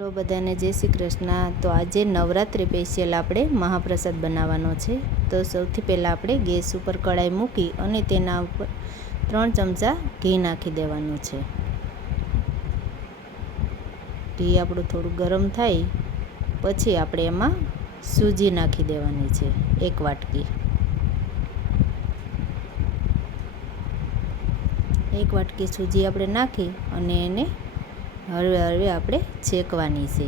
તો બધાને જય શ્રી કૃષ્ણ। તો આજે નવરાત્રિ સ્પેશિયલ આપણે મહાપ્રસાદ બનાવવાનો છે। તો સૌથી પહેલાં આપણે ગેસ ઉપર કઢાઈ મૂકી અને તેના ઉપર 3 ચમચા ઘી નાખી દેવાનું છે। ઘી આપણું થોડું ગરમ થાય પછી આપણે એમાં સૂજી નાખી દેવાની છે 1 વાટકી। 1 વાટકી સૂજી આપણે નાખી અને એને હળવે હળવે આપણે શેકવાની છે।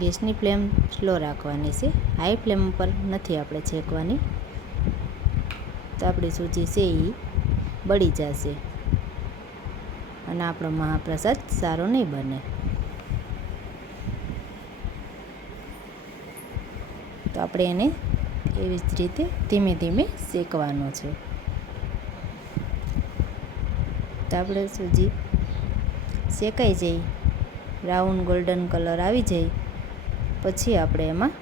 ગેસની ફ્લેમ સ્લો રાખવાની છે, હાઈ ફ્લેમ પર નથી આપણે શેકવાની, તો આપણી સૂજી છે એ બળી જશે અને આપણો મહાપ્રસાદ સારો નહીં બને। તો આપણે એને એવી જ રીતે ધીમે ધીમે શેકવાનો છે। તો આપણે સૂજી શેકાઈ જાય, બ્રાઉન ગોલ્ડન કલર આવી જાય પછી આપણે એમાં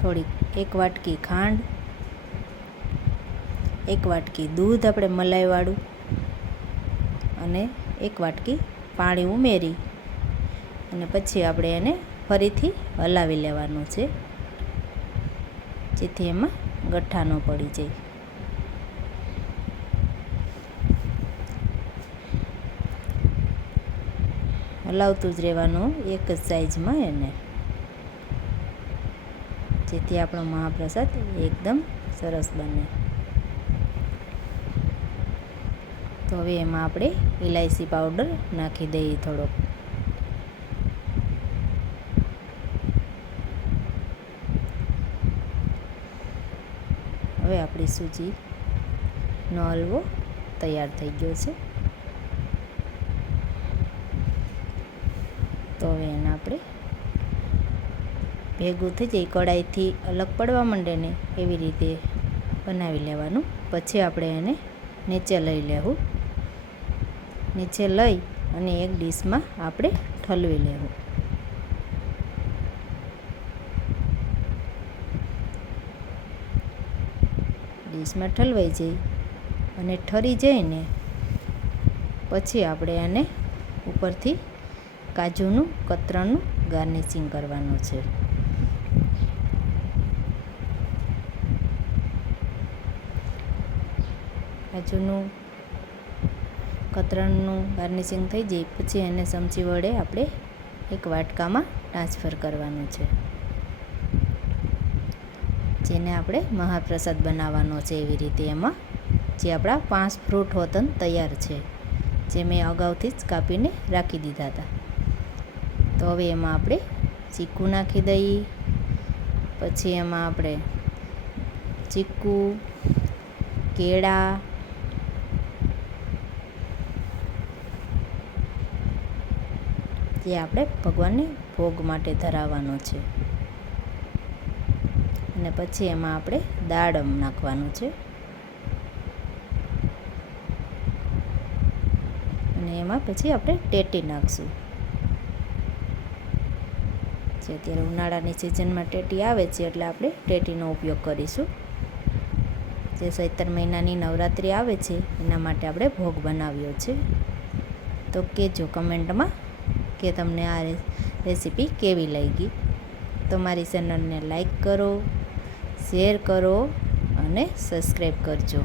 થોડીક 1 વાટકી ખાંડ, 1 વાટકી દૂધ આપણે મલાઈવાળું અને 1 વાટકી પાણી ઉમેરી અને પછી આપણે એને ફરીથી હલાવી લેવાનું છે, જેથી એમાં ગઠ્ઠા ન પડી જાય। હલાવતું જ રહેવાનું એક જ સાઈઝમાં એને, જેથી આપણો મહાપ્રસાદ એકદમ સરસ બને। તો હવે એમાં આપણે ઇલાયચી પાવડર નાખી દઈએ થોડોક। હવે આપણી સૂજીનો હલવો તૈયાર થઈ ગયો છે। તો હવે એને આપણે ભેગું થઈ જાય, કઢાઈથી અલગ પડવા માંડે ને એવી રીતે બનાવી લેવાનું। પછી આપણે એને નીચે લઈ લેવું, નીચે લઈ અને એક ડીશમાં આપણે ઠલવી લેવું। ડીશમાં ઠલવાઈ જાય અને ઠરી જાય ને પછી આપણે એને ઉપરથી કાજુનું કતરણનું ગાર્નિશિંગ કરવાનું છે। કાજુનું કતરણનું ગાર્નિશિંગ થઈ જાય પછી એને ચમચી વડે આપણે એક વાટકામાં ટ્રાન્સફર કરવાનું છે, જેને આપણે મહાપ્રસાદ બનાવવાનો છે। એવી રીતે એમાં જે આપણા 5 ફ્રૂટ હોતન તૈયાર છે, જે મેં અગાઉથી જ કાપીને રાખી દીધા હતા। તો હવે એમાં આપણે ચીકુ નાખી દઈએ, પછી એમાં આપણે ચીકુ, કેળા, જે આપણે ભગવાનને ભોગ માટે ધરાવવાનો છે, અને પછી એમાં આપણે દાડમ નાખવાનું છે અને એમાં પછી આપણે ટેટી નાખશું। જે અત્યારે ઉનાળાની સિઝનમાં ટેટી આવે છે એટલે આપણે ટેટીનો ઉપયોગ કરીશું। જે ચૈત્ર મહિનાની નવરાત્રિ આવે છે એના માટે આપણે ભોગ બનાવ્યો છે। તો કહેજો કમેન્ટમાં કે તમને આ રેસીપી કેવી લાગી। તો મારી ચેનલને લાઈક કરો, શેર કરો અને સબસ્ક્રાઈબ કરજો।